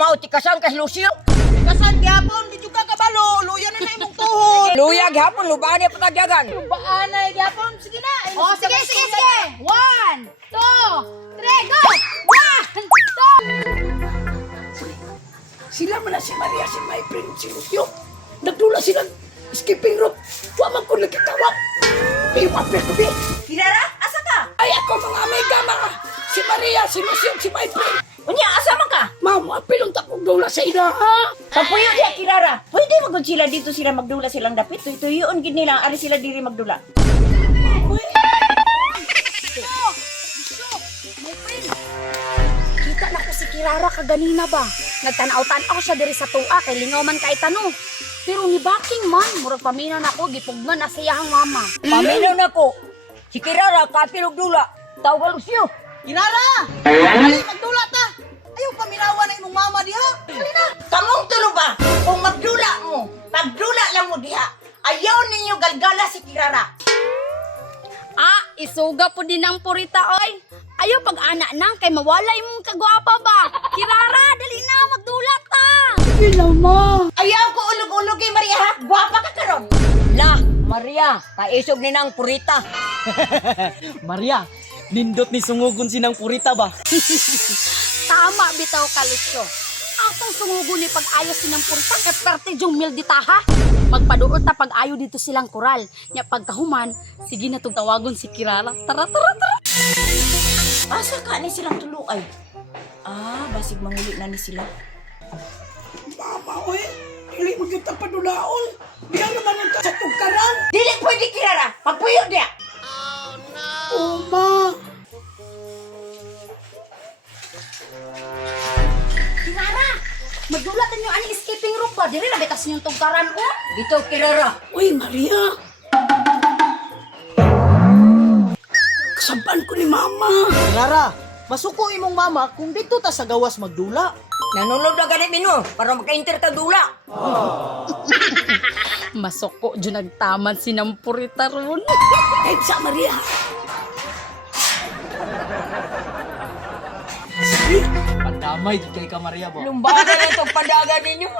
mao tikasan kas Lucio. Kasan gyapon di juga kabalo, luya na imong tuhod. Luya gihapon lubaan niya patagyagan. Baanay gyapon, sige na. Oh, sige. 1, 2, 3, go! 1, 2. Sila man na si Maria, si my friend, si Lucio. Nagdula silang skipping rope. Waman ko nagkitawag. Piwag na ko, Kirara, asa ka? Ay ako mga amiga, mga si Maria, si Lucio, si my friend. Unya, asa man ka? Ma'am, apilong takong dula sa ina, ha? Pagpuyo diya, Kirara. Pwede magod sila dito sila magdula silang dapit. Tuyo-tuyoon gid nila, ari sila diri magdula. Kita na ko si Kirara kaganina ba? Nagtanaw-tanaw ako siya diri sa tuwa kay lingaw man kay tanong. Pero ni baking man, murag paminaw na ko gipugman na sa iyang mama. Paminaw na ko. Si Kirara kapilog dula. Tawag Lucio. Kirara! Ay, magdula ta! Ayaw paminawan na imong mama diha. Halina! Kamong tulo ba? Kung magdula mo, magdula lang mo diha. Ayaw ninyo galgala si Kirara. Ah, isuga po din ang purita oy. Ayaw pag-ana nang kay mawala imong kagwapa ba? Kirara, dali na magdulat ta. Sila, ma. Ayaw ko ulog-ulog kay Maria ha. Guwapa ka karon. La, Maria, kaisog ni nang purita. Maria, nindot ni sungugon sinang purita ba? Tama bitaw ka, Lucio. Atong sungugo ni pag-ayo sinang purita kay perte jong mil dita ha. Magpaduot ta pag-ayo dito silang koral. Nya pagkahuman, sige na tong tawagon si Kirara. Tara. Asa ka ni silang tulo ay? Ah, basig manguli na ni sila. Mama, oy. Dili mo kita padulaon. Diyan naman yung sa tugkaran. Dili pwede Kirara. Pagpuyo diya. Oh, ma. Kirara, magdulatan nyo ani escaping rope ba? Dili na betas nyo tugkaran o. Dito Kirara. Uy, Maria. Kasaban ko ni mama. Clara, masuko imong mama kung dito ta sa gawas magdula. Nanulog na ganit mino para maka-enter ta dula. Masoko dyan nagtaman sinang purita ron. Kahit sa Maria. Pandamay kay ka Maria ba? Lumbaga na itong padagan ninyo.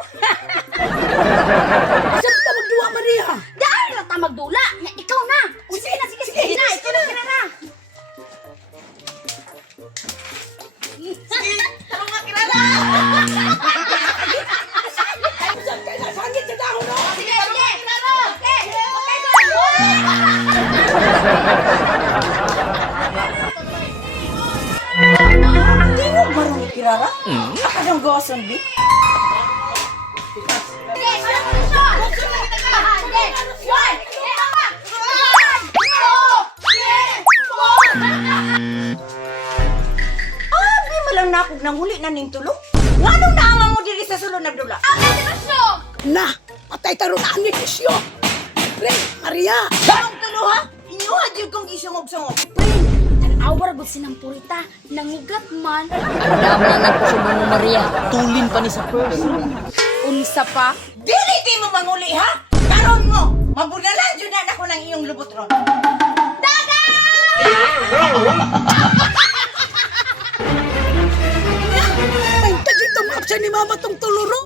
Saan ka magduwa, Maria? Dahil na ta magdula. Nya, ikaw na. Sige na. Ikaw na, Kirara. Tara nga Kirara. Saan ka nasangit sa dahon, no? Sige. Hindi mo baro ni Kirara? Akadang gawasan di? Abi malang nakog nang huli na ning tulo. Nganong naamang mo diri sa sulod nagdula? Na, patay taron na ni Kisyo. Pre, Maria. Karong tulo ha? Inyuha jud kong isungog-sungog. Awar gud sinang purita. Nangugat man. Andam na nagpusubong mo Maria. Tulin pa ni sa purse. Unsa pa? Dili di mo manguli ha? Karon mo, mabunalan jud na ako ng iyong lubot ron. Ay, tagito maapsa ni mama tong tuluro.